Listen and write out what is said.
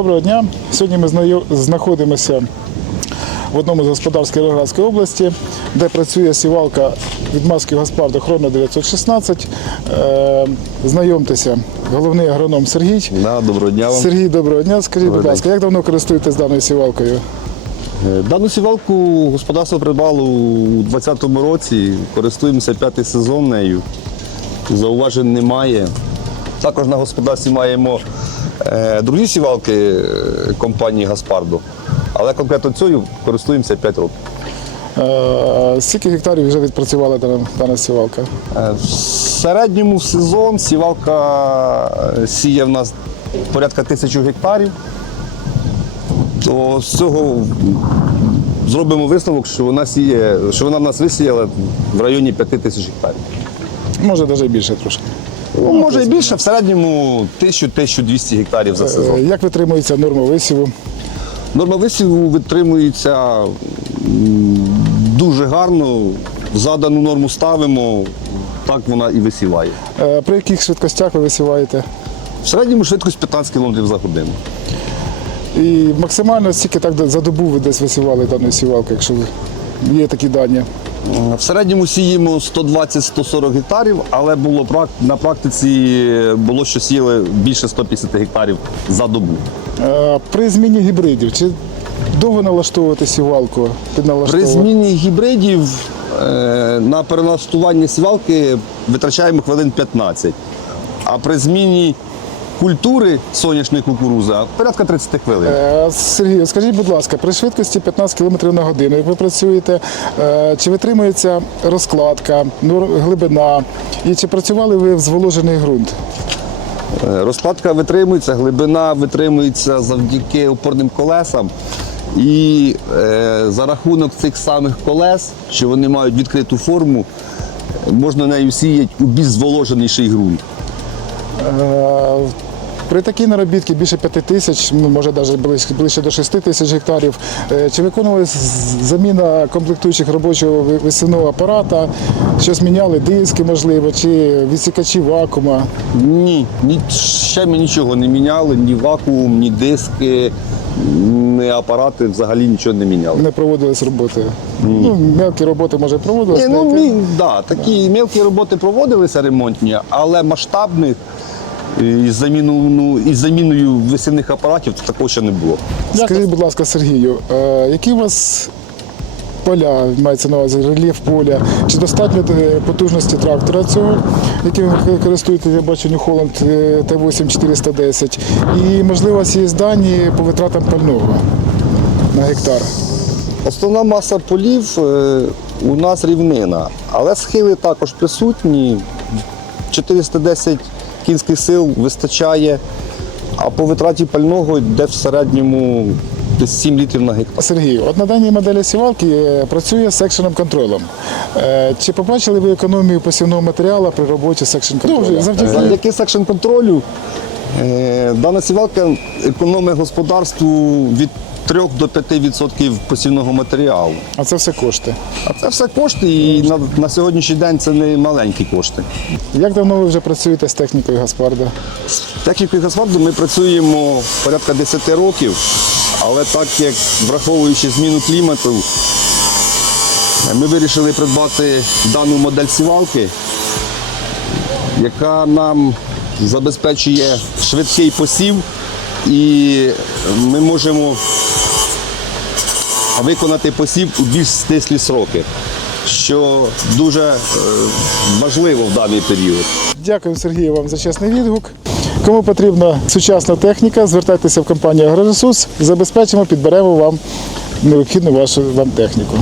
Доброго дня. Сьогодні ми знаходимося в одному з господарств Кіровоградської області, де працює сівалка від маски Гаспарда Хроно 916. Е, Знайомтеся, головний агроном Сергій. Да, доброго дня вам. Сергій, доброго дня. Скажіть, будь ласка, як давно користуєтесь даною сівалкою? Е, Дану сівалку господарство придбало у 2020 році. Користуємося п'ятий сезон нею. Зауважень немає. Також на господарстві маємо другі сівалки е, компанії Гаспарду. Але конкретно цією користуємося 5 років. Е, Скільки гектарів вже відпрацювала дана, дана сівалка? Е, В середньому в сезон сівалка е, сіє в нас порядка тисячу гектарів. То з цього зробимо висновок, що вона сіє, що вона в нас висіяла в районі 5 тисяч гектарів. Може, навіть більше трошки. Ну, може і більше, в середньому 1000-1200 гектарів за Е, сезон. Як витримується норма висіву? Норма висіву витримується дуже гарно. Задану норму ставимо, так вона і висіває. Е, При яких швидкостях ви висіваєте? В середньому швидкість 15 км за годину. І максимально скільки так за добу ви десь висівали дану сівалку, якщо є такі дані? В середньому сіємо 120-140 гектарів, але було на практиці було, що сіяли більше 150 гектарів за добу. Е, При зміні гібридів, чи довго налаштовувати сівалку? При зміні гібридів е, на перелаштування сівалки витрачаємо хвилин 15. А при зміні культури соняшної кукурузи порядка 30 хвилин. Е, Сергій, скажіть, будь ласка, при швидкості 15 км на годину, як ви працюєте, е, чи витримується розкладка, глибина, і чи працювали ви в зволожений ґрунт? Е, Розкладка витримується, глибина витримується завдяки опорним колесам. І е, за рахунок цих самих колес, що вони мають відкриту форму, можна нею сіяти у більш зволоженіший ґрунт. При такій наробітці більше 5 тисяч, ну, може навіть ближче, до 6 тисяч гектарів. е, Чи виконувалась заміна комплектуючих робочого висівного апарата? Щось міняли диски, можливо, чи відсікачі вакуума? Ні, ні, ще ми нічого не міняли, ні вакуум, ні диски, ні апарати взагалі нічого не міняли. Не проводились роботи? Ну, мелкі роботи, може, проводились. Ні, ну, мі, да, такі мелкі роботи проводилися ремонтні, але масштабних із заміну, ну, із заміною висівних апаратів такого ще не було. Скажіть, будь ласка, Сергію, е, які у вас поля, мається на увазі рельєф поля? Чи достатньо е, потужності трактора цього, яким ви користуєтесь, я бачу New Holland е, Т8 410? І, можливо, у вас є дані по витратам пального на гектар? Основна маса полів у нас рівнина, але схили також присутні. 410 кінських сил вистачає, а по витраті пального йде в середньому десь 7 літрів на гектар. Сергій, от на даній моделі сівалки е, працює з секшеном контролем. Е, Чи побачили ви економію посівного матеріалу при роботі секшн контролем? Ну, завдяки Завдяки секшн контролю е, дана сівалка економить господарству від 3 до 5% посівного матеріалу. а це все кошти. А це все кошти, і на, на сьогоднішній день це не маленькі кошти. Як давно ви вже працюєте з технікою Гаспарда? З технікою Гасфарду ми працюємо порядка 10 років, але так як враховуючи зміну клімату, ми вирішили придбати дану модель сівалки, яка нам забезпечує швидкий посів, і ми можемо виконати посів у більш стислі сроки, що дуже е, важливо в даний період. Дякую, Сергію, вам за чесний відгук. Кому потрібна сучасна техніка, звертайтеся в компанію Агроресурс, забезпечимо, підберемо вам необхідну вашу вам техніку.